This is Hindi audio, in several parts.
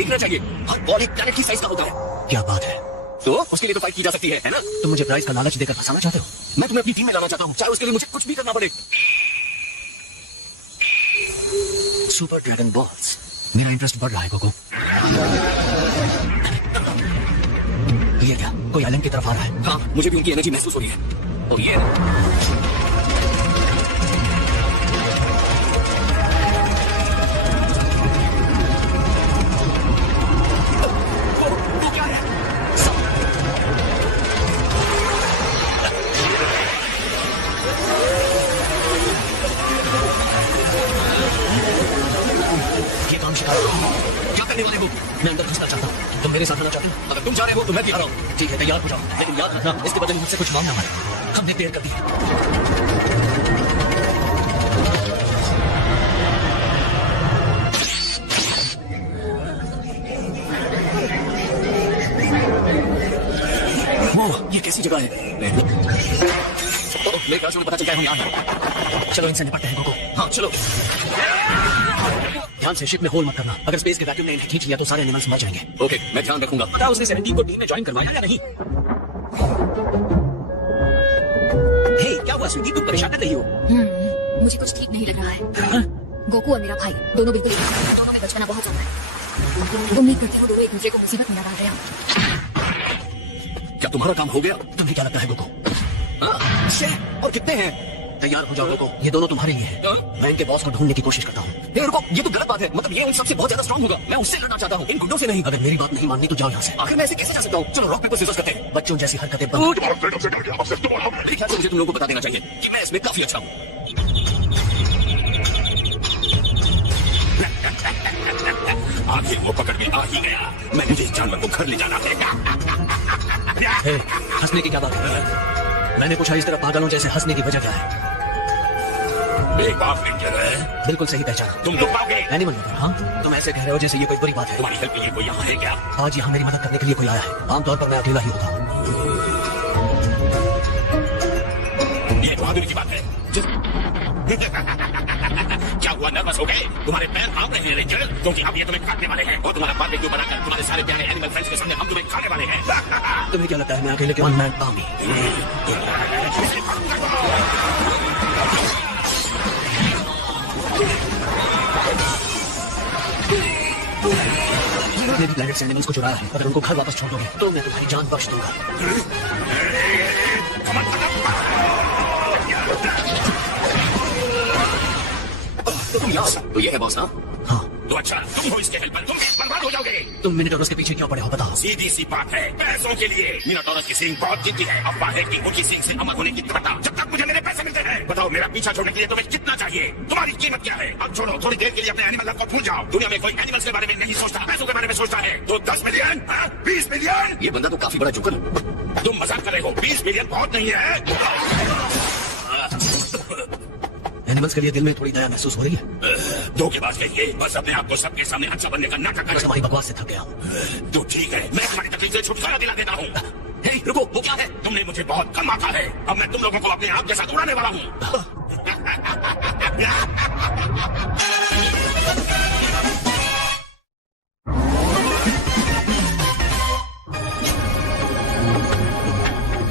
देखना चाहिए। हर बॉल एक प्लैनेट की साइज का होता है। क्या बात है। तो उसके लिए तो फाइट की जा सकती है ना? तुम मुझे प्राइज का लालच देकर फंसाना चाहते हो? मैं तुम्हें अपनी टीम में लाना चाहता हूँ, चाहे उसके लिए मुझे कुछ भी करना पड़े। Super dragon balls. मेरा इंटरेस्ट बढ़ रहा है कोको। ये क्या, कोई आइलैंड की तरफ आ रहा है? हाँ, मुझे भी उनकी एनर्जी महसूस हो रही है। और ये क्या है? ये काम शिकार क्या करने वाले हो? मैं अंदर घुसना चाहता हूँ। तुम मेरे साथ आना चाहते हो? अगर तुम जा रहे हो तो मैं भी आ रहा हूँ। ठीक है, तैयार हो जाओ। लेकिन याद रखना, इसके बदले मुझसे कुछ मांगना मत। हमने पेड़ कर दी। वो ये कैसी जगह है? मेरे ख्याल से मुझे पता चल गया हम यहाँ हैं। चलो इनसे निपटते हैं कोको। हाँ चलो। ध्यान से, शिप में होल मत करना। अगर स्पेस के वैक्यूम ने इन्हें खींच लिया तो सारे एनिमल्स मर जाएंगे। ओके, मैं ध्यान रखूंगा। पता उसने 17 को टीम में ज्वाइन करवाया या नहीं? हे, क्या हुआ स्वीटी, तुम परेशान कर रही हो? मुझे कुछ ठीक नहीं लग रहा है। गोकू और मेरा भाई दोनों बिल्कुल दोनों में बचपना बहुत ज्यादा है। उम्मीद करती हूँ दोनों एक दूसरे को मुसीबत में न डाल रहे हो। क्या तुम्हारा काम हो गया? तुम्हें क्या लगता है कोको? हाँ, और कितने हैं? तैयार हो जाओ कोको, ये दोनों तुम्हारे लिए हैं। मैं इनके बॉस को ढूंढने की कोशिश करता हूँ। रुको, ये तो गलत बात है। मतलब ये उन सबसे बहुत ज्यादा स्ट्रांग होगा। मैं उससे लड़ना चाहता हूँ, इन गुंडों से नहीं। अगर मेरी बात नहीं माननी तो जाओ यहाँ से। आखिर मैं ऐसे कैसे जा सकता हूँ? चलो रॉक पेपर सीजर्स करते हैं। बच्चों जैसी हरकतें बंद। मेरे ख्याल से मुझे तुम लोगों को बता देना चाहिए कि मैं इसमें काफी अच्छा हूँ। आखिर वो पकड़ में आ ही गया। मैं मुझे इस जानवर को घर ले जाना है। हे, हंसने की क्या बात है? मैंने पूछा इस तरह पागलों जैसे हंसने की वजह क्या है? एक बात नहीं है। बिल्कुल सही पहचाना। तुम लोग पाओगे एनिमल लवर। हाँ, तुम ऐसे कह रहे हो जैसे ये कोई बुरी बात है। तुम्हारी हेल्प के लिए कोई यहाँ है क्या? आज यहाँ मेरी मदद करने के लिए कोई आया है। आमतौर पर मैं अकेला ही होता हूँ। ये बहादुरी की बात है। क्या हुआ, नर्वस हो गए? तुम्हारे पैर कांप रहे हैं रेंजर, क्योंकि अब ये तुम्हें काटने वाले हैं और तुम्हारा बारबेक्यू बनाकर तुम्हारे सारे प्यारे एनिमल फ्रेंड्स के सामने हम तुम्हें खाने वाले हैं। तुम्हें क्या लगता है मैं अकेले वन मैन आर्मी? मेरी प्लैनेट से एनिमल्स को चुराया है। अगर उनको घर वापस छोड़ दोगे तो मैं तुम्हारी जान बख्श दूंगा। तो तुम यहाँ, तो ये है बॉस ना? हाँ। तो अच्छा, तुम हो इसके हेल्पर, तुम बर्बाद हो जाओगे। तुम मिनोटॉरस के पीछे क्यों पड़े हो बताओ? सीधी सी बात है, पैसों के लिए। मिनोटॉरस की सींग बहुत कीमती है। अफवाह है कि उनकी सींग से अमर होने की तमन्ना। जब तक मुझे मेरे पैसे मिलते हैं। बताओ, मेरा पीछा छोड़ने के लिए तुम्हें कितना चाहिए? तुम्हारी कीमत क्या है? अब छोड़ो, थोड़ी देर के लिए अपने एनिमल को भूल जाओ। दुनिया में कोई एनिमल्स के बारे में नहीं सोचता, पैसों के बारे में सोचता है। तो 10 मिलियन, 20 मिलियन? ये बंदा तो काफी बड़ा जोकर। तुम मजाक कर रहे हो? 20 मिलियन बहुत नहीं है। एनिमल्स के लिए दिल में थोड़ी दया महसूस हो रही है। धोखेबाज कहिए, बस अपने आप को सबके सामने अच्छा बनने का नाटक बस करो। तुम्हारी बकवास से थक गया हूँ। तो ठीक है, मैं तुम्हारी तकलीफ से छुटकारा दिला देता हूँ। हे, रुको, वो क्या है? तुमने मुझे बहुत कम आंका है। अब मैं तुम लोगों को अपने आप के साथ उड़ाने वाला हूँ।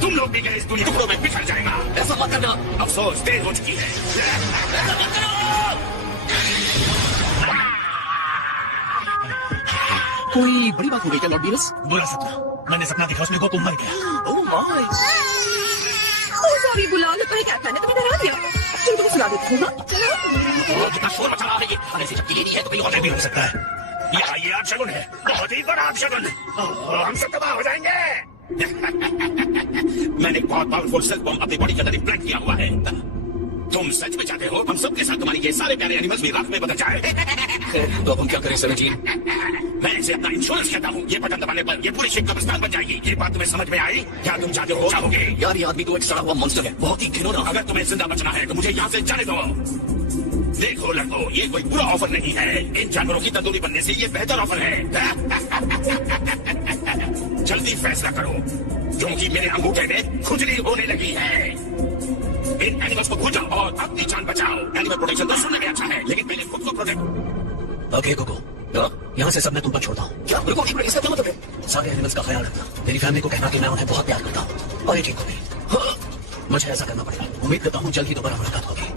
तुम लोग भी गए इस दुनिया टुकड़ों में बिखर जाएगा। ऐसा मत करना, अफसोस देर हो चुकी है। ऐसा मत करो। कोई बड़ी बात हो गई क्या लॉर्ड बीरस? बुरा सपना। मैंने सपना देखा, उसमें गोकू मर गया। Oh my. सॉरी बुलाओ, तुम्हें क्या करना, तुम्हें डरा दिया। चलो तुम्हें सुला देती हूँ। कितना शोर मचा रहा है ये। अरे ऐसी शक्ति लेनी है तो कहीं और भी हो सकता है। ये अपशगुन है, बहुत ही बड़ा अपशगुन। हम सब तबाह हो जाएंगे। मैंने एक बहुत पावरफुल सेल्फ बॉम्ब अपनी बॉडी के अंदर इम्प्लांट किया हुआ है। तुम सच में चाहते हो हम सबके साथ तुम्हारी ये सारे प्यारे एनिमल्स भी राख में बदल जाए? तो अब हम क्या करें 17? मैं इसे अपना इंश्योरेंस कहता हूँ। ये बटन दबाने पर ये पूरी शिप कब्रिस्तान बन जाएगी। ये बात तुम्हें समझ में आई? क्या तुम चाहते हो चाहोगे? यार ये आदमी तो एक सड़ा हुआ मॉन्स्टर है, बहुत ही घिनौना। अगर तुम्हें जिंदा बचना है तो मुझे यहाँ से जाने दो। देखो लड़को, ये कोई बुरा ऑफर नहीं है। इन जानवरों की तंदूरी बनने से ये बेहतर ऑफर है। जल्दी फैसला करो, क्योंकि मेरे अंगूठे में खुजली होने लगी है। इन एनिमल्स को खोजो और अपनी जान बचाओ। एनिमल प्रोटेक्शन तो सुनने में अच्छा है, लेकिन पहले खुद को प्रोटेक्ट। ओके कोको, यहाँ से सब मैं तुम पर छोड़ता हूँ। क्या रुको, इसका क्या मतलब है? सारे एनिमल्स का ख्याल रखना, मेरी फैमिली को कहना कि मैं उन्हें बहुत प्यार करता हूँ और ये ठीक हो गई। हाँ, मुझे ऐसा करना पड़ेगा। उम्मीद करता हूँ जल्द ही दोबारा मुलाकात होगी।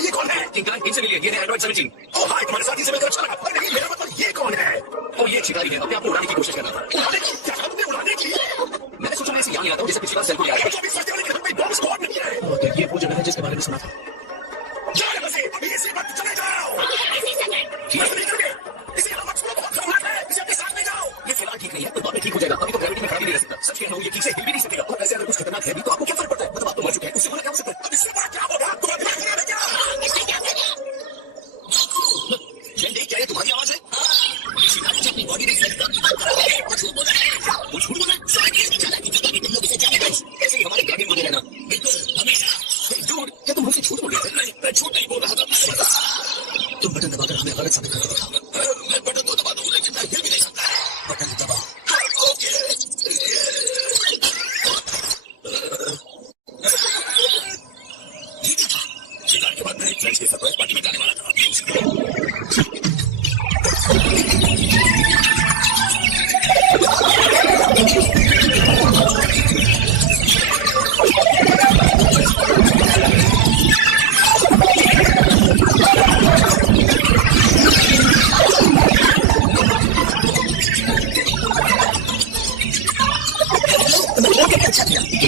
ये कौन है? इनसे मिलिए, ये है एंड्रॉइड 17। ओह हाय, तुम्हारे साथ इसे मिलकर अच्छा लगा। पर नहीं, मेरा मतलब ये कौन है? ओ ये शिकारी है, अपने आप को उड़ाने की कोशिश कर रहा था। उड़ाने की? क्या तुमने उड़ाने की? मैंने सोचा मैं इसे यहाँ ले आता हूँ, जैसे पिछली बार सेल को ले आया। बॉम्ब स्क्वाड नहीं है। तो ये वो जगह है जिसके बारे में सुना था। जाओ यहाँ से, अभी इसी वक्त चले जाओ। इसे यहाँ मत छोड़ो, बहुत खतरनाक है। इसे अपने साथ ले जाओ। ये फिलहाल ठीक नहीं है, तो बाद में ठीक हो जाएगा। अभी तो ग्रेविटी में खड़ा भी नहीं रह सकता। सच कह रहा हूँ, ये ठीक से हिल भी नहीं सकेगा। और ऐसे अगर कुछ खतरनाक है भी तो आपको क्या फर्क पड़ता है? मतलब आप तो मर चुके हैं, उससे बड़ा क्या हो सकता है? अब इससे बड़ा क्या होगा? तुम्हारा दिमाग खराब है क्या? इससे क्या करें? ये क्या है, तुम्हारी आवाज है? अपनी बॉडी नहीं सेट कर। वो झूठ बोला है। वो झूठ बोला? साइंटिस्ट चला कि तुम लोग इसे जाने दो। ऐसे ही हमारे गार्डियन बने रहना। बिल्कुल, हमेशा। झूठ? क्या तुम मुझसे झूठ बोल रहे थे? नहीं, मैं झूठ नहीं बोल रहा था। तुम बटन दबाकर हमें गलत साबित कर रहे हो। मैं बटन तो दबा दूं, लेकिन मैं हिल भी नहीं सकता। बटन दबाओ। शिकार के बाद मैं फ्रेंड्स के सरप्राइज पार्टी में जाने वाला था।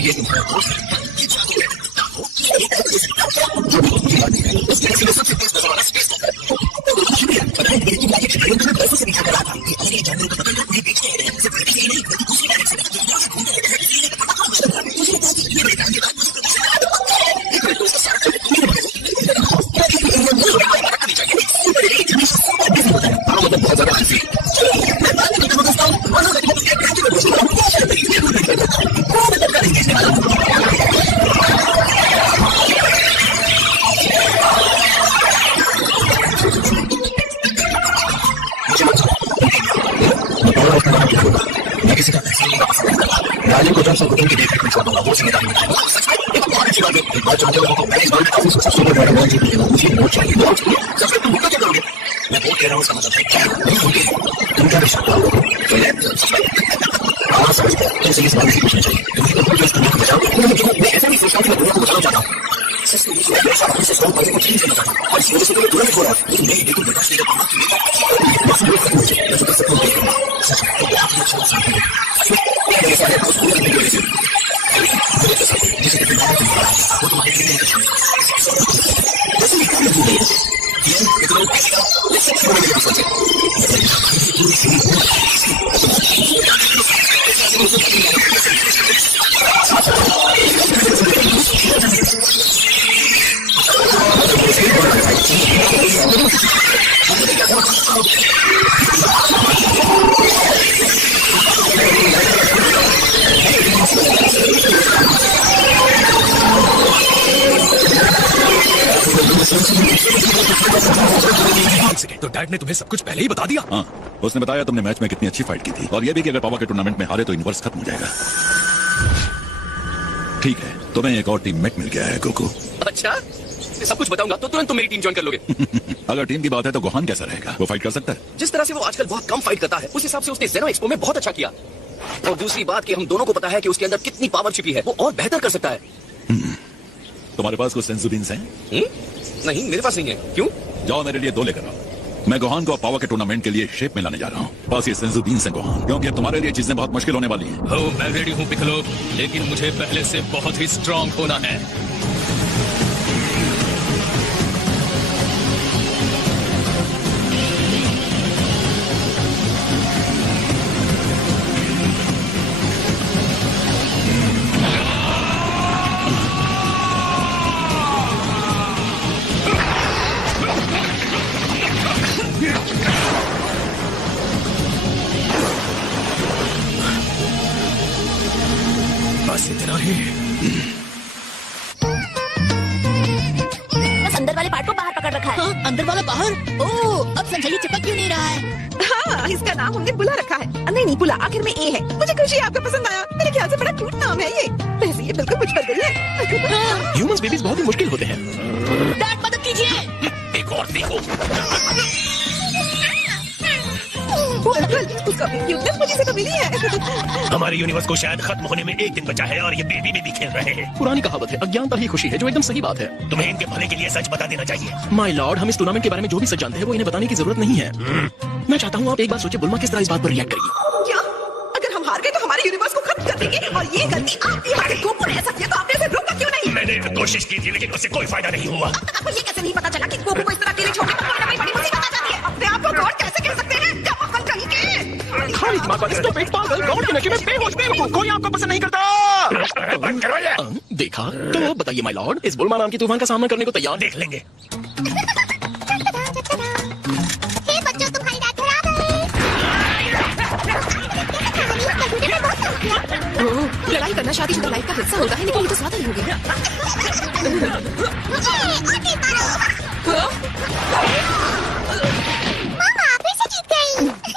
ये तुम्हारा दोस्त है। ये जादू है। ये कैसे सकता है? उसने किसी सबसे तेज नजर वाला स्पेस है। पता है मेरी लाइफ में मैं पैसों से दिखा रहा था कि असली जानवर को पकड़ कर उन्हें बेचते हैं। सिर्फ लड़की ही नहीं बल्कि दूसरी डायरेक्शन में मुझे पता है ये बेटा के बाद मुझे एक मिनट दोस्त साथ चले तुम्हें बहुत ज्यादा हंसी मैं बात नहीं करता दोस्तों और मैं क्या कहती हूँ दोस्तों मैं किसी का पैसा नहीं लगा सकता। राजू को जब सब कुटुंब की देखरेख में छोड़ूंगा, वो जिम्मेदारी निभाएगा। सच में एक बहुत अच्छी बात है। एक बार चाहते लोगों को मैं इस बार में सबसे सुंदर बड़ा बॉल जीत लिया। मुझे वोट चाहिए, वोट चाहिए। सबसे तुम क्या करोगे? मैं वोट कह रहा हूँ, उसका मतलब है क्या? नहीं होगी। तुम क्या कर सकते हो? हाँ समझ गया। तुमसे इस बारे में पूछना चाहिए। तुमने तो जो इसको बचाओ, मैं ऐसा नहीं सोचता कि मैं दुनिया को बचाना चाहता हूँ। सच में मैं मेरे साथ से स्ट्रॉन्ग को चेंज करना चाहता हूँ और इसी वजह से मैं तुरंत हो रहा हूँ। लेकिन नहीं, लेकिन बेटा सीधे बाहर की मैं जो कर सकता हूँ सच में तो बहुत अच्छा इंसान है। ऐसा है उस पूरी वीडियो से मुझे जैसा जिसे कि तुम्हारे वो तुम्हारे लिए नहीं जैसे कि तुम भूल गए ये इतना पैसा वैसे क्यों नहीं सोचे तो डैड ने तुम्हें सब कुछ पहले ही बता दिया? हाँ, उसने बताया तुमने मैच में कितनी अच्छी फाइट की थी और ये भी कि अगर पावा के टूर्नामेंट में हारे तो यूनिवर्स खत्म हो जाएगा। ठीक है, तुम्हें एक और टीममेट मिल गया है गोकू। अच्छा, सब कुछ बताऊंगा तो तुरंत तुम मेरी टीम ज्वाइन कर लोगे। अगर टीम की बात है तो गोहान कैसा रहेगा? वो फाइट कर सकता है? जिस तरह से वो आजकल बहुत कम फाइट करता है उस हिसाब से उसने जेनो एक्सपो में बहुत अच्छा किया। और दूसरी बात कि हम दोनों को पता है कि उसके अंदर कितनी पावर छिपी है, वो और बेहतर कर सकता है। तुम्हारे पास कुछ सेंसु बीन्स हैं? नहीं, मेरे पास नहीं है। क्यों? जाओ मेरे लिए 2 लेकर आओ। मैं गोहान को पावा के टूर्नामेंट के लिए शेप में लाने जा रहा हूँ। पास ये सेंसु बीन्स हैं गोहान, क्योंकि अब तुम्हारे लिए चीजें बहुत मुश्किल होने वाली हैं। हो, मैं रेडी हूँ पिकलो, लेकिन मुझे पहले से बहुत ही स्ट्रांग होना है। बस इतना ही। अंदर वाला बाहर। ओह, अब समझाइए चिपक क्यों नहीं रहा है? हाँ, इसका नाम हमने बुला रखा है। नहीं बुला, आखिर में ए है। मुझे खुशी है आपको पसंद आया। मेरे ख्याल से बड़ा क्यूट नाम है ये। वैसे ये बिल्कुल मुझ पर गई है। ह्यूमंस बेबीज बहुत ही मुश्किल होते हैं। डैड मदद कीजिए। एक और देखो। वो अंकल, उसका क्यूटनेस मुझे से तो मिली है। हमारे यूनिवर्स को शायद खत्म होने में एक दिन बचा है और ये बेबी भी खेल रहे हैं। पुरानी कहावत है, अज्ञानता ही खुशी है, जो एकदम सही बात है। तुम्हें इनके भले के लिए सच बता देना चाहिए। माय लॉर्ड, हम इस टूर्नामेंट के बारे में जो भी सच जानते हैं वो इन्हें बताने की जरूरत नहीं है। मैं चाहता हूँ आप एक बार सोचिए, बुल्मा किस तरह इस बात पर रिएक्ट करेगी। क्या? अगर हम हार गए तो हमारे यूनिवर्स को खत्म कर देंगे और ये गलती आपकी है। गोकू ने ऐसा किया तो आपने उसे रोका क्यों नहीं? मैंने कोशिश की थी लेकिन उससे कोई फायदा नहीं हुआ। आपको ये कैसे नहीं पता चला कि गोकू को इस तरह अकेले छोड़ने पर कोई बड़ी मुसीबत आ जाती है? अपने आप को गॉड कैसे कह सकते हैं? क्या मक्खन कहीं के? खाली दिमाग वाले स्टूपिड पागल, गॉड के नशे में बेहोश बेवकूफ, कोई आपको पसंद नहीं करता। बंद करो ये। देखा तो बताइए माय लॉर्ड, इस बुल्मा नाम की तूफान का सामना करने को तैयार? देख लेंगे। बच्चों, तुम्हारी दाद खराब है। ओह, लड़ाई करना शादीशुदा लाइफ का हिस्सा होता है, लेकिन ये तो ज्यादा ही हो गया।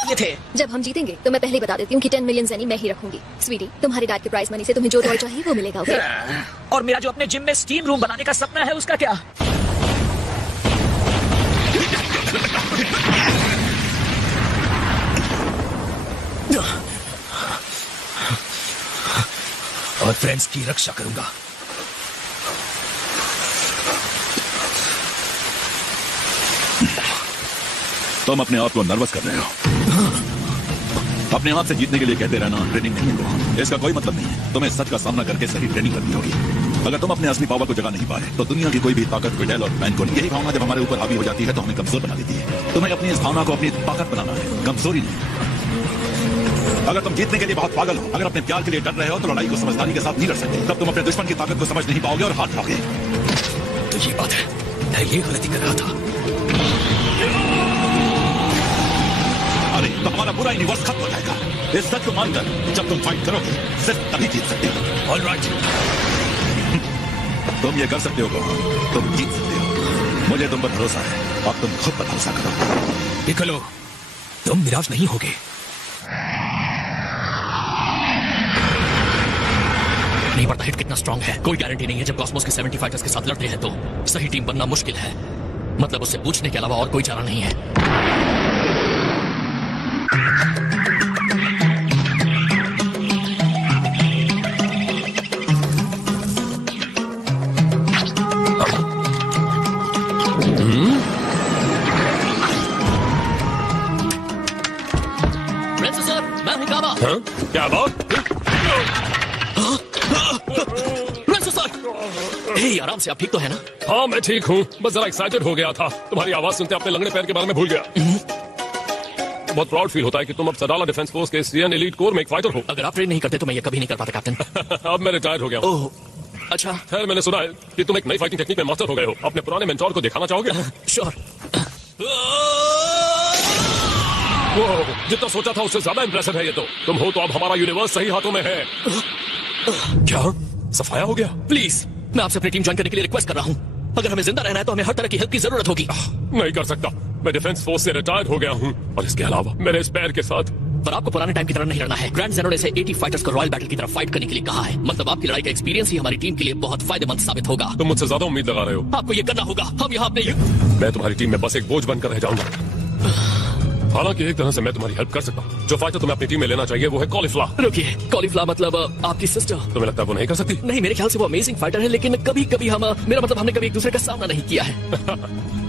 ये थे। जब हम जीतेंगे तो मैं पहले ही बता देती हूँ कि 10 मिलियन ज़ेनी मैं ही रखूंगी। स्वीटी, तुम्हारे डैड के प्राइज मनी से तुम्हें जो टॉय चाहिए वो मिलेगा, ओके? और मेरा जो अपने जिम में स्टीम रूम बनाने का सपना है उसका क्या? और फ्रेंड्स की रक्षा करूंगा। तुम अपने आप को नर्वस कर रहे हो। अपने आप से जीतने के लिए कहते रहना ट्रेनिंग नहीं है, इसका कोई मतलब नहीं है। तुम्हें सच का सामना करके सही ट्रेनिंग करनी होगी। अगर तुम अपने असली पावर को जगा नहीं पाए तो दुनिया की कोई भी ताकत विडेल और पैन को नहीं। यही भावना जब हमारे ऊपर हावी हो जाती है तो हमें कमजोर बना देती है। तुम्हें अपनी इस भावना को अपनी ताकत बनाना है, कमजोरी नहीं। अगर तुम जीतने के लिए बहुत पागल हो, अगर अपने प्यार के लिए डर रहे हो तो लड़ाई को समझदारी के साथ नहीं लड़ सकते। तब तुम अपने दुश्मन की ताकत को समझ नहीं पाओगे और हार जाओगे। तो ये बात है, मैं ये गलती कर रहा था। अरे तो हमारा पूरा यूनिवर्स खत्म हो जाएगा। इस सच को मानकर जब तुम फाइट करोगे सिर्फ तभी जीत सकते हो। ऑलराइट, तुम ये कर सकते हो, तुम जीत सकते हो। मुझे तुम पर भरोसा है, अब तुम खुद पर भरोसा करो। पिccolo, तुम निराश नहीं होगे। नहीं पता हिट कितना स्ट्रांग है, कोई गारंटी नहीं है। जब कॉस्मोस के 70 फाइटर्स के साथ लड़ते हैं तो सही टीम बनना मुश्किल है। मतलब उससे पूछने के अलावा और कोई चारा नहीं है। सर, मैं हूं काबा। हाँ? क्या बात? हे, आराम से, आप ठीक तो है ना? हाँ मैं ठीक हूँ, बस जरा एक्साइटेड हो गया था। तुम्हारी आवाज सुनते अपने लंगड़े पैर के बारे में भूल गया। बहुत प्राउड फील होता है कि तुम अब सडाला डिफेंस फोर्स के सीएन एलीट कोर में एक फाइटर हो। अगर आप ट्रेन नहीं करते तो मैं ये कभी नहीं कर पाता कैप्टन। अब मैं रिटायर हो गया हूँ। ओह, अच्छा। खैर, मैंने सुना है कि तुम एक नई फाइटिंग टेक्निक में मास्टर हो गए हो। अपने पुराने मेंटोर को दिखाना चाहोगे? श्योर। वो जितना सोचा था उससे ज्यादा इंप्रेसिव है ये तो। तुम हो तो अब हमारा यूनिवर्स सही हाथों में है। क्या सफाया हो गया? प्लीज, मैं आपसे अपनी टीम ज्वाइन करने के लिए रिक्वेस्ट कर रहा हूँ। अगर हमें जिंदा रहना है तो हमें हर तरह की हेल्प की जरूरत होगी। नहीं कर सकता, मैं डिफेंस फोर्स से रिटायर हो गया हूँ और इसके अलावा मेरे इस पैर के साथ। पर आपको पुराने टाइम की तरह नहीं लड़ना है। ग्रैंड ज़ेनो ने 80 फाइटर्स को रॉयल बैटल की तरफ फाइट करने के लिए कहा है। मतलब आपकी लड़ाई का एक्सपीरियंस ही हमारी टीम के लिए बहुत फायदेमंद साबित होगा। तुम मुझसे ज्यादा उम्मीद लगा रहे हो। आपको ये करना होगा। हम यहाँ अपने मैं तुम्हारी टीम में बस एक बोझ बनकर रह जाऊंगा। हालांकि एक तरह से मैं तुम्हारी हेल्प कर सकता हूँ। जो फाइटर तुम्हें अपनी टीम में लेना चाहिए वो है कॉलीफ्लावर। रुकिए, कॉलीफ्लावर मतलब आपकी सिस्टर? तुम्हें लगता है वो नहीं कर सकती? नहीं, मेरे ख्याल से वो अमेजिंग फाइटर है, लेकिन कभी कभी मेरा मतलब हमने कभी एक दूसरे का सामना नहीं किया है।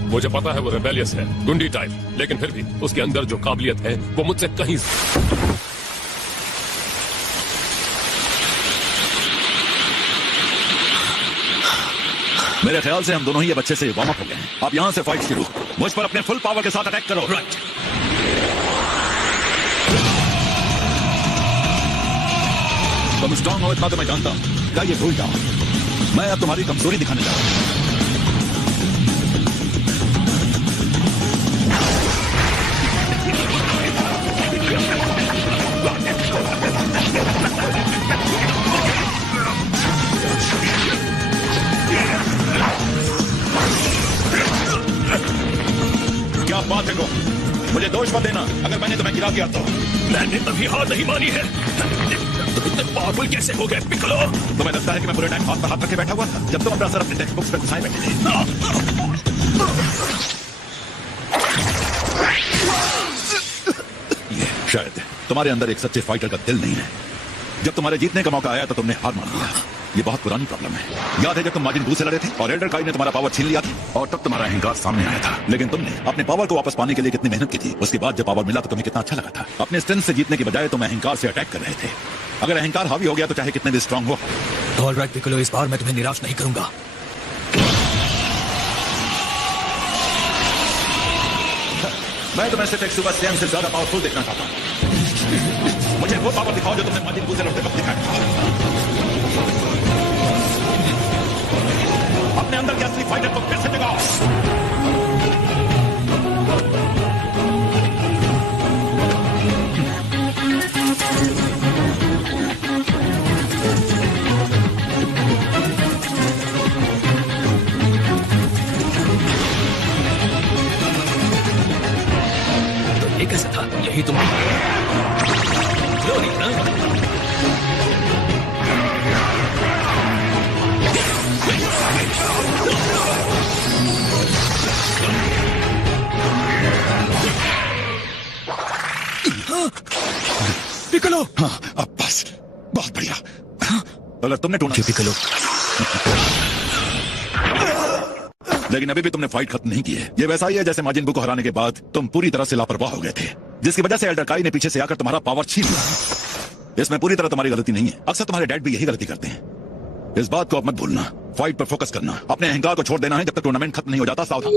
मुझे पता है वो रेबेलियस है, गुंडी टाइप, लेकिन फिर भी उसके अंदर जो काबिलियत है वो मुझसे कहीं। मेरे ख्याल से हम दोनों ही अब अच्छे से वार्म अप हो गए हैं। अब यहाँ से फाइट शुरू। मुझ पर अपने फुल पावर के साथ अटैक करो। राइट। तुम स्ट्रांग हो इतना तो मैं जानता हूँ। क्या ये भूल जाओ? मैं अब तुम्हारी कमजोरी दिखाने जा रहा हूँ। बात फेंको। मुझे दोष मत देना अगर मैंने तुम्हें गिरा दिया तो। मैंने अभी हार नहीं मानी है। तुम इतने पावरफुल कैसे हो गए पिकलो? तुम्हें लगता है कि मैं पूरे टाइम हाथ पर हाथ रखे बैठा हुआ था जब तुम अपना सर अपने टेक्स्ट बुक्स पर घुसाए बैठे थे? ये शायद तुम्हारे अंदर एक सच्चे फाइटर का दिल नहीं है। जब तुम्हारे जीतने का मौका आया तो तुमने हार मान लिया। ये बहुत पुरानी प्रॉब्लम है। याद है जब तुम माजिन बू से लड़े थे और एल्डर काई ने तुम्हारा पावर छीन लिया था और तब तुम्हारा अहंकार सामने आया था, लेकिन तुमने अपने पावर को वापस पाने के लिए कितनी मेहनत की थी। उसके बाद जब पावर मिला तो तुम्हें कितना अच्छा लगा था। अपने स्ट्रेंथ से जीतने की बजाय तुम अहंकार से अटैक कर रहे थे। अगर अहंकार हावी हो गया तो चाहे कितने भी स्ट्रांग हो। ऑलराइट पिकलो, इस बार मैं तुम्हें निराश नहीं करूंगा। मैं तुम्हें सिर्फ एक सुपर सैयन से ज्यादा पावरफुल देखना चाहता हूं। मुझे वो पावर दिखाओ जो तुमने माजिन बू से लड़ते वक्त दिखाया था। अपने अंदर के असली फाइटर को फिर से जगाओ। ये कैसे था? यही तुम ग्लोरी ना? पिकलो। हाँ, अब बस बहुत बढ़िया। अगर तुमने टूर्नामेंट पिकलो, लेकिन अभी भी तुमने फाइट खत्म नहीं की है। ये वैसा ही है जैसे माजिन बू को हराने के बाद तुम पूरी तरह से लापरवाह हो गए थे, जिसकी वजह से एल्डर काई ने पीछे से आकर तुम्हारा पावर छीन लिया। इसमें पूरी तरह तुम्हारी गलती नहीं है। अक्सर तुम्हारे डैड भी यही गलती करते हैं। इस बात को अब मत भूलना। फाइट पर फोकस करना। अपने अहंकार को छोड़ देना है जब तक टूर्नामेंट खत्म नहीं हो जाता। सावधान।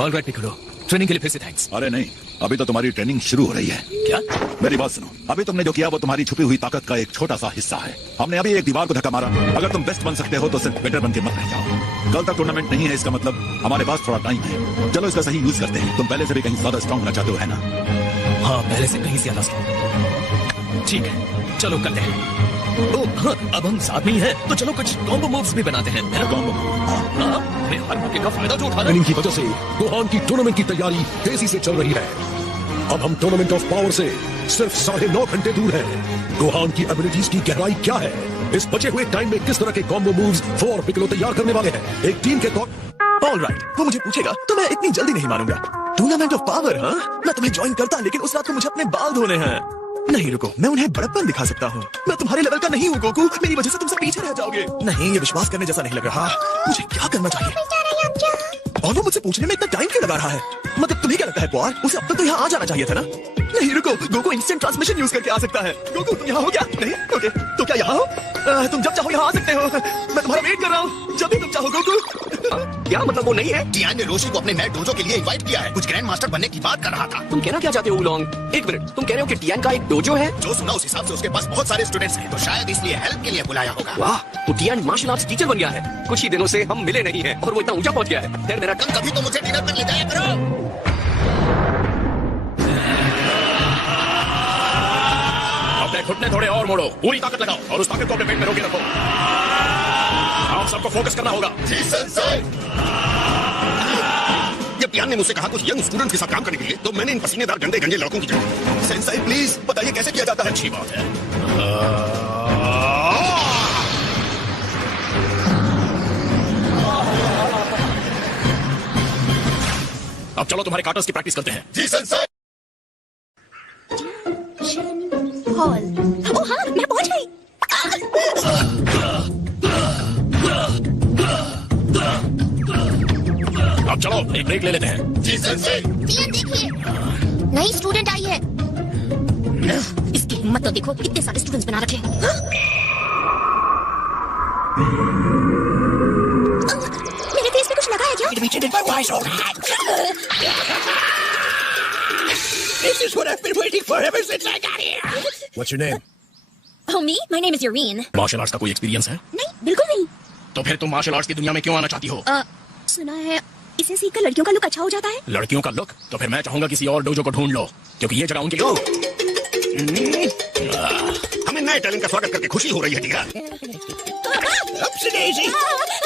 ऑलराइट पिकलो, ट्रेनिंग के लिए फिर से थैंक्स। अरे नहीं, अभी तो तुम्हारी ट्रेनिंग शुरू हो रही है। क्या? मेरी बात सुनो। अभी तुमने जो किया वो तुम्हारी छुपी हुई ताकत का एक छोटा सा हिस्सा है। हमने अभी एक दीवार को धक्का मारा। अगर तुम बेस्ट बन सकते हो तो सिर्फ बेटर बन के मत रह जाओ। कल तक टूर्नामेंट नहीं है, इसका मतलब हमारे पास थोड़ा टाइम है। चलो इसका सही यूज करते हैं। तुम पहले से भी कहीं ज्यादा स्ट्रांग होना चाहते हो, है ना? हाँ, पहले से कहीं ज्यादा स्ट्रांग। ठीक है, चलो करते हैं। ओह हाँ, अब हम साथ में ही हैं, तो चलो कुछ कॉम्बो मूव्स भी बनाते हैं। हाँ, हमें हर मौके का फायदा जो उठाना है। ट्रेनिंग की वजह से गोहान की टूर्नामेंट की तैयारी तेजी से चल रही है। अब हम टूर्नामेंट ऑफ पावर से सिर्फ 9.5 घंटे दूर हैं। गोहान की एबिलिटीज की गहराई क्या है, इस बचे हुए टाइम में किस तरह के कॉम्बो मूव्स फॉर पिकलो तैयार करने वाले हैं, एक टीम के तौर। ऑलराइट, वो मुझे पूछेगा तो मैं इतनी जल्दी नहीं मानूंगा। Tournament of power? हाँ, मैं तुम्हें ज्वाइन करता, लेकिन उस रात को मुझे अपने बाल धोने हैं। नहीं रुको, मैं उन्हें बड़प्पन दिखा सकता हूँ। मैं तुम्हारे लेवल का नहीं हूँ गोकू, मेरी वजह से तुमसे पीछे रह जाओगे। नहीं, ये विश्वास करने जैसा नहीं लग रहा। मुझे क्या करना चाहिए? और वो मुझसे पूछने में इतना टाइम क्यों लगा रहा है? मतलब तुम्हें क्या लगता है पुआर, उसे अब तक तो यहाँ आ जाना चाहिए था ना? नहीं रुको, गोकू इंस्टेंट ट्रांसमिशन यूज करके आ सकता है। गोकू तुम यहाँ हो क्या? नहीं? ओके, तो क्या यहाँ हो? तुम जब चाहो यहाँ आ सकते हो। मैं तुम्हारा वेट कर रहा हूँ, जब भी तुम चाहो गोकू। क्या मतलब वो नहीं है? टियान ने रोशी को अपने नए डोजो के लिए इनवाइट किया है। कुछ ग्रैंड मास्टर बनने की बात कर रहा था। तुम कहना क्या चाहते हो उलोंग? एक मिनट, तुम कह रहे हो कि टियान का एक डोजो है? जो सुना उस हिसाब से उसके पास बहुत सारे स्टूडेंट्स हैं, तो शायद इसलिए हेल्प के लिए बुलाया होगा। वाह, तो टियान मार्शल आर्ट्स टीचर बन गया है। कुछ ही दिनों से हम मिले नहीं है और वो इतना ऊंचा पहुंच गया है। फिर मेरा कभी तो मुझे डिनर पर ले जाया करो। अपने घुटने थोड़े और मोड़ो, पूरी ताकत लगाओ और उस ताकत को अपने पेट में रोके रखो। आप सबको फोकस करना होगा। जी सेंसेई। जब टियान ने मुझसे कहा कुछ यंग स्टूडेंट्स के साथ काम करने के लिए, तो मैंने इन पसीनेदार गंदे गंजे लड़कों की जगह। सेंसेई प्लीज बताइए कैसे किया जाता है। अच्छी बात है। अब चलो तुम्हारे काटर्स की प्रैक्टिस करते हैं। जी सेंसेई। हॉल। ओह हाँ, मैं पहुंच गई। अब चलो एक ब्रेक ले लेते हैं। जी सेंसेई। टियान देखिए, नई स्टूडेंट आई है। इसकी हिम्मत तो देखो, कितने सारे स्टूडेंट्स बना रखे। मेरे फेस पे कुछ लगा है क्या? This is what I've been waiting for ever since I got here. What's your name? Oh me? My name is Yoreen. Martial arts का कोई एक्सपीरियंस है? नहीं, बिल्कुल नहीं। तो फिर तुम मार्शल आर्ट्स की दुनिया में क्यों आना चाहती हो? सुना है इसे सीखकर लड़कियों का लुक अच्छा हो जाता है। लड़कियों का लुक? तो फिर मैं चाहूंगा किसी और डोजो को ढूंढ लो, क्योंकि ये जगह उनके हमें नए टैलेंट का स्वागत करके खुशी हो रही है टीका। Upsie daisy.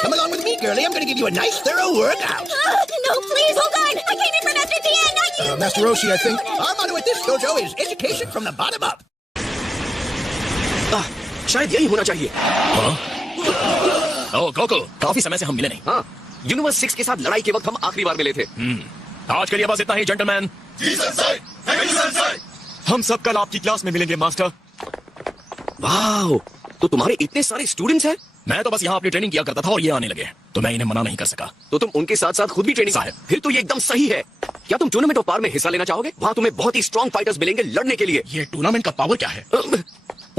Come along with me, girlie. I'm going to give you a nice, thorough workout. No, please, hold on. I came in for Master Tien, not you. Master Roshi, I think. Our motto at this dojo is education from the bottom up. शायद यही होना चाहिए। ओ गोकू, काफी समय से हम मिले नहीं। हाँ, यूनिवर्स 6 के साथ लड़ाई के वक्त हम आखिरी बार मिले थे। आज के लिए बस इतना ही जेंटलमैन। हम सब कल आपकी क्लास में मिलेंगे मास्टर। वाह, तो तुम्हारे इतने सारे स्टूडेंट्स हैं? मैं तो बस यहाँ अपनी ट्रेनिंग किया करता था और ये आने लगे, तो मैं इन्हें मना नहीं कर सका। तो तुम उनके साथ साथ खुद भी ट्रेनिंग साहब। फिर तो ये एकदम सही है। क्या तुम टूर्नामेंट ऑफ पावर में हिस्सा लेना चाहोगे? वहाँ तुम्हें बहुत ही स्ट्रॉन्ग फाइटर्स मिलेंगे लड़ने के लिए। ये टूर्नामेंट का पावर क्या है?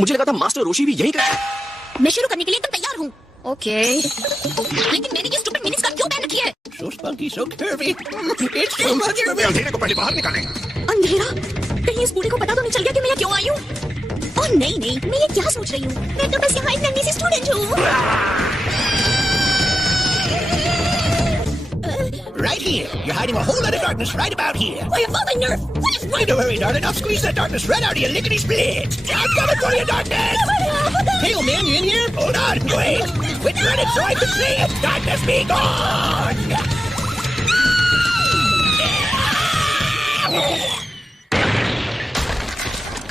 मुझे लगा था मास्टर रोशी भी यही करते। मैं शुरू करने के लिए एकदम तैयार हूँ। ओके। लेकिन मैंने ये स्टूपिड मिनी स्कर्ट क्यों पहन रखी है? So spunky, so curvy. It's too much for me. अंधेरे को पहले बाहर निकालें। अंधेरा? कहीं इस बूढ़े को पता तो नहीं चल गया कि मैं यहाँ क्यों आई हूँ? ओह नहीं नहीं, मैं ये क्या सोच रही हूँ? मैं तो बस यहाँ एक नन्ही सी स्टूडेंट हूँ। Right here. You're hiding a whole lot of darkness right about here. I have all my nerve. What is right? Don't worry, darling. I'll squeeze that darkness right out of your lickety split. I'm coming for you, darkness. Hey, old man, you in here? Hold on, wait. Quit running so I can see it. Darkness, be gone.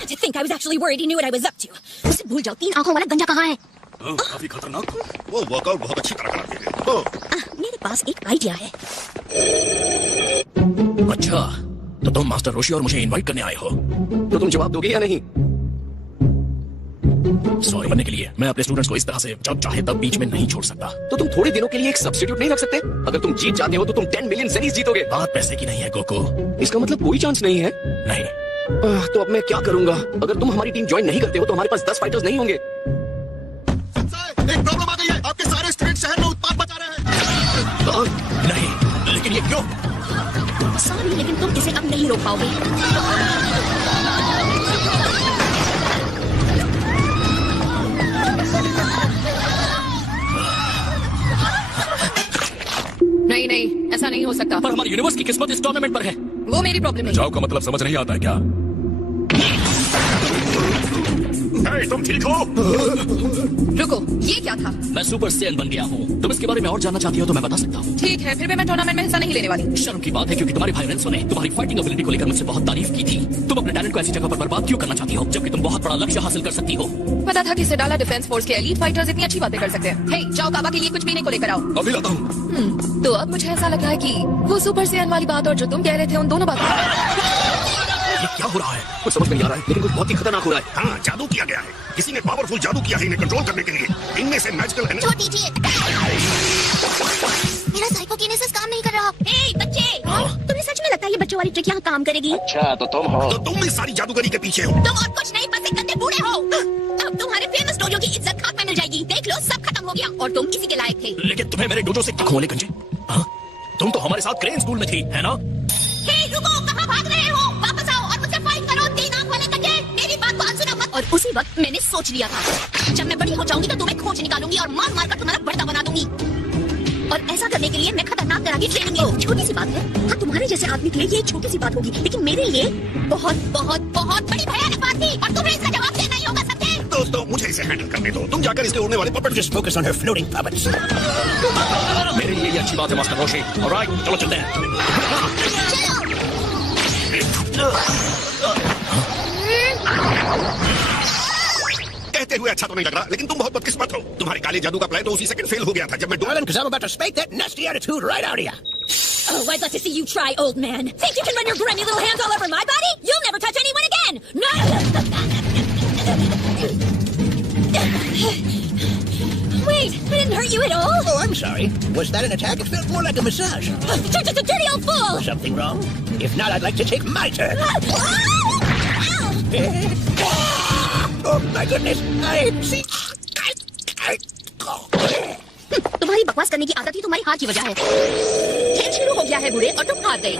To think I was actually worried he knew what I was up to. उसे भूल जाओ, 3 आंखों वाला गंजा कहाँ है? काफी खतरनाक। वो वर्कआउट बहुत अच्छी तरह कराते हैं। मेरे पास एक आइडिया है। अच्छा, तो तुम मास्टर रोशी और मुझे इनवाइट करने आए हो? तो तुम जवाब दोगे या नहीं? सॉरी बनने के लिए मैं अपने स्टूडेंट्स को इस तरह से जब चाहे तब बीच में नहीं छोड़ सकता। तो तुम थोड़े दिनों के लिए एक सब्स्टिट्यूट नहीं रख सकते? अगर तुम जीत जाते हो तो तुम 10 मिलियन ज़ेनीज़ जीतोगे। बात पैसे की नहीं है गोकू। इसका मतलब कोई चांस नहीं है? नहीं। तो अब मैं क्या करूंगा? अगर तुम हमारी टीम ज्वाइन नहीं करते हो तो हमारे पास 10 फाइटर्स नहीं होंगे। एक प्रॉब्लम आ गई है। आपके सारे स्टूडेंट शहर में उत्पात मचा रहे हैं। नहीं, लेकिन ये क्यों? सॉरी, लेकिन तुम इसे अब नहीं रोक पाओगे। नहीं नहीं, ऐसा नहीं हो सकता। पर हमारी यूनिवर्स की किस्मत इस टूर्नामेंट पर है। वो मेरी प्रॉब्लम है। जाओ का मतलब समझ नहीं आता है क्या? तुम ठीक हो? रुको, ये क्या था? मैं सुपर सेल बन गया हूँ। तुम इसके बारे में और जानना चाहती हो तो मैं बता सकता हूँ। ठीक है, फिर भी मैं टूर्नामेंट में हिस्सा नहीं लेने वाली। शर्म की बात है क्योंकि तुम्हारे भाई रेंसो ने तुम्हारी फाइटिंग एबिलिटी को लेकर मुझसे बहुत तारीफ की थी। तुम अपने टैलेंट को ऐसी जगह पर बर्बाद क्यों करना चाहती हो जबकि तुम बहुत बड़ा लक्ष्य हासिल कर सकती हो? पता था कि सेडाला डिफेंस फोर्स के एलीट फाइटर्स इतनी अच्छी बातें कर सकते हैं। हे, जाओ काबा के लिए कुछ पीने को लेकर आओ। अभी लाता हूँ। तो अब मुझे ऐसा लग रहा है कि वो सुपर सेयन वाली बात और जो तुम कह रहे थे उन दोनों बातों। ये क्या हो रहा है? कुछ समझ नहीं आ रहा है, लेकिन कुछ बहुत ही खतरनाक हो रहा है। हाँ, जादू किया गया है। किसी ने पावरफुल जादू किया है इन्हें कंट्रोल करने के लिए। इनमें से मैजिकल एनर्जी। छोड़ दीजिए। मेरा साइकोकिनेसिस काम नहीं कर रहा। हे बच्चे, तुम्हें सच में लगता है ये बच्चों वाली ट्रिक यहाँ काम करेगी? अच्छा, तो तुम हो? तो तुम इस सारी जादूगरी के पीछे हो। तुम और कुछ नहीं, बस एक गंदे बूढ़े हो। अब तुम्हारे फेमस डोजो की इज्जत खाक में मिल जाएगी। देख लो, सब खत्म हो गया और तुम किसी के लायक थे। लेकिन तुम्हें मेरे डोजो से क्या खोले गंजे? हाँ? तुम तो हमारे साथ क्रेन स्कूल में थी, है ना? हे रुको, कहाँ भाग रहे हो? वापस आओ और मुझसे फाइट करो। 3 आंख वाले गंजे, मेरी बात को सुनो मत। और उसी वक्त मैंने सोच लिया था, जब मैं बड़ी हो जाऊंगी तो तुम्हें खोज निकालूंगी और मार मार कर तुम्हारा बर्ता बना दूंगी। और ऐसा करने के लिए मैं खतरनाक तरह की ट्रेनिंग लूं। छोटी सी बात है। हाँ, तुम्हारे जैसे आदमी के लिए ये छोटी सी बात होगी, लेकिन मेरे लिए बहुत बहुत बहुत बड़ी भयानक बात थी और तुम्हें इसका जवाब देना ही होगा। समझे? दोस्तों, मुझे इसे हैंडल करने दो। तुम जाकर इसके उड़ने वाले puppet. Just focus on her floating puppets. मेरे लिए ये अच्छी बात है मास्टर रोशी। ऑलराइट, चलो चलते हैं। कहते हुए अच्छा तो नहीं लग रहा, लेकिन तुम बहुत बदकिस्मत हो। तुम्हारे काले जादू का प्लान तो उसी सेकंड फेल हो गया था जब मैं Darling, because I'm about to spank that nasty attitude right out of you. Oh, I'd love to see you try, old man. Think you can run your grimy little hands all over my body? You'll never touch anyone again. No. Wait, I didn't hurt you at all. Oh, I'm sorry. Was that an attack? It felt more like a massage. You're just a dirty old fool. Something wrong? If not, I'd like to take my turn. Oh, my goodness. I see. तुम्हारी बकवास करने की आदत ही तुम्हारी हार की वजह है। खेल शुरू हो गया है बूढ़े और तुम हार गए।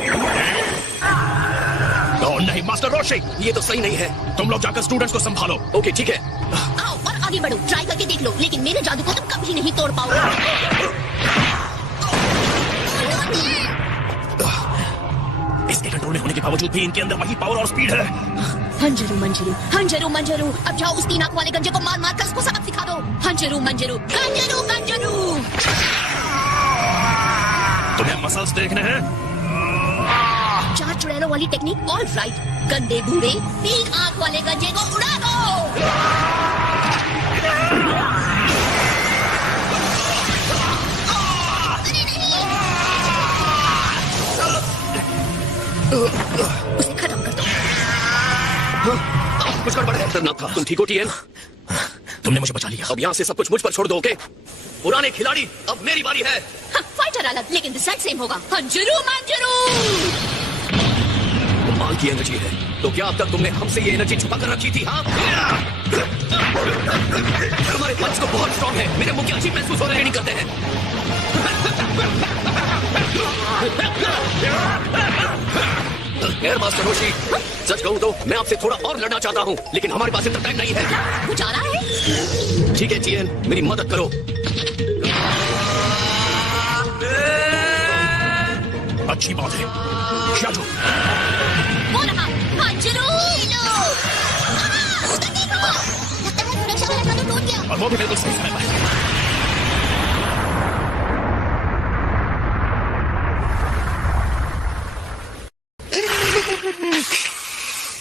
नहीं मास्टर रोशी, ये तो सही नहीं है। तुम लोग जाकर स्टूडेंट्स को संभालो। ओके, ठीक है। आओ और आगे बढ़ो, ट्राई करके देख लो, लेकिन मेरे जादू को तुम कभी नहीं तोड़ पाओगे। इसके कंट्रोल में होने के बावजूद भी इनके अंदर वही पावर और स्पीड है। हंजरू मंजरू हंजरू मंजरू, अब जाओ उस तीन आंख वाले गंजे को मार मार कर उसको सबक सिखा दो। हंजरू मंजरू गंजरू गंजरू। तुम्हें मसल्स देखने हैं? चार चुड़ैलों वाली टेक्निक ऑल राइट। गंदे बूढ़े तीन आंख वाले गंजे को उड़ा दो। उसे खत्म कर दो। कुछ गड़बड़ है। डरना था। तुम ठीक हो टीएन? तुमने मुझे बचा लिया। अब यहाँ से सब कुछ मुझ पर छोड़ दो, ओके? पुराने खिलाड़ी, अब मेरी बारी है। हाँ, फाइटर अलग लेकिन रिजल्ट सेम होगा। हंजरू मंजरू। कमाल की एनर्जी है। तो क्या अब तक तुमने हमसे ये एनर्जी छुपा कर रखी थी? हाँ, तुम्हारे पंच तो बहुत स्ट्रॉन्ग है। मेरे मुंह के अजीब महसूस हो रहे नहीं करते हैं। एयर मास्टर रोशी, सच कहूं तो मैं आपसे थोड़ा और लड़ना चाहता हूं, लेकिन हमारे पास इतना टाइम नहीं है। कुछ आ रहा है? ठीक है टीएन, मेरी मदद करो। अच्छी बात है। शाजू, वो रहा हंजरू। उधर देखो, लगता है सुरक्षा वाला जादू टूट गया। और वो भी बिल्कुल सही समय पर।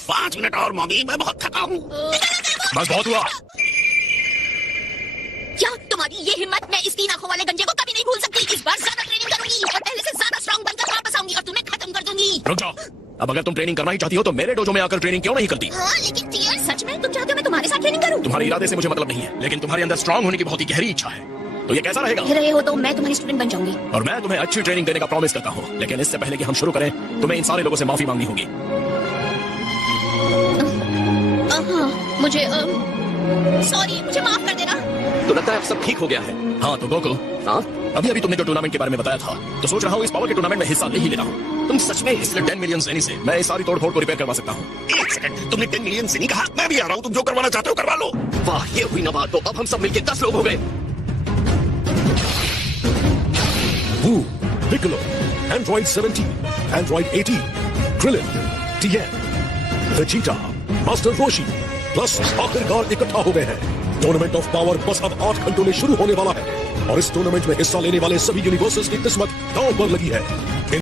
5 मिनट और मॉमी, मैं बहुत थका हूँ। बस बहुत हुआ। क्या तुम्हारी ये हिम्मत? मैं इस तीन आंखों वाले गंजे को कभी नहीं भूल सकती। इस बार ज्यादा ट्रेनिंग करूंगी और पहले से ज्यादा स्ट्रांग बनकर वापस आऊंगी और तुम्हें खत्म कर दूंगी। रुक जाओ। अब अगर तुम ट्रेनिंग करना ही चाहती हो तो मेरे डोजो में आकर ट्रेनिंग क्यों नहीं करती? हाँ, लेकिन टीयर, सच में तुम चाहते हो मैं तुम्हारे साथ ट्रेनिंग करूं? तुम्हारे इरादे से मुझे मतलब नहीं है, लेकिन तुम्हारे अंदर स्ट्रांग होने की बहुत ही गहरी इच्छा है। तो ये कैसा रहेगा? कह रहे हो तो मैं तुम्हारी स्टूडेंट बन जाऊंगी। और मैं तुम्हें अच्छी ट्रेनिंग देने का प्रॉमिस करता हूँ, लेकिन इससे पहले कि हम शुरू करें तुम्हें इन सारे लोगों से माफी मांगनी होगी। हाँ, मुझे सॉरी, मुझे माफ कर देना। तो लगता है अब सब ठीक हो गया है। हाँ तो गोकू, हाँ अभी तुमने जो टूर्नामेंट के बारे में बताया था, तो सोच रहा हूँ इस पावर के टूर्नामेंट में हिस्सा ले ही लेता हूँ। तुम सच में इसलिए 10 मिलियन ज़ेनी से मैं इस सारी तोड़फोड़ को रिपेयर करवा सकता हूँ। 1 सेकंड, तुमने 10 मिलियन से नहीं कहा? मैं भी आ रहा हूँ, तुम जो करवाना चाहते हो करवा लो। वाह, ये हुई ना बात। तो अब हम सब मिलके 10 लोग हो गए। Wu, Piccolo, Android 17, Android 18, Krillin, Tien, Vegeta, Master Roshi, plus आखिरकार इकट्ठा हो गए हैं। टूर्नामेंट ऑफ पावर बस अब 8 घंटों में शुरू होने वाला है और इस टूर्नामेंट में हिस्सा लेने वाले सभी यूनिवर्सेस की किस्मत दांव पर लगी है।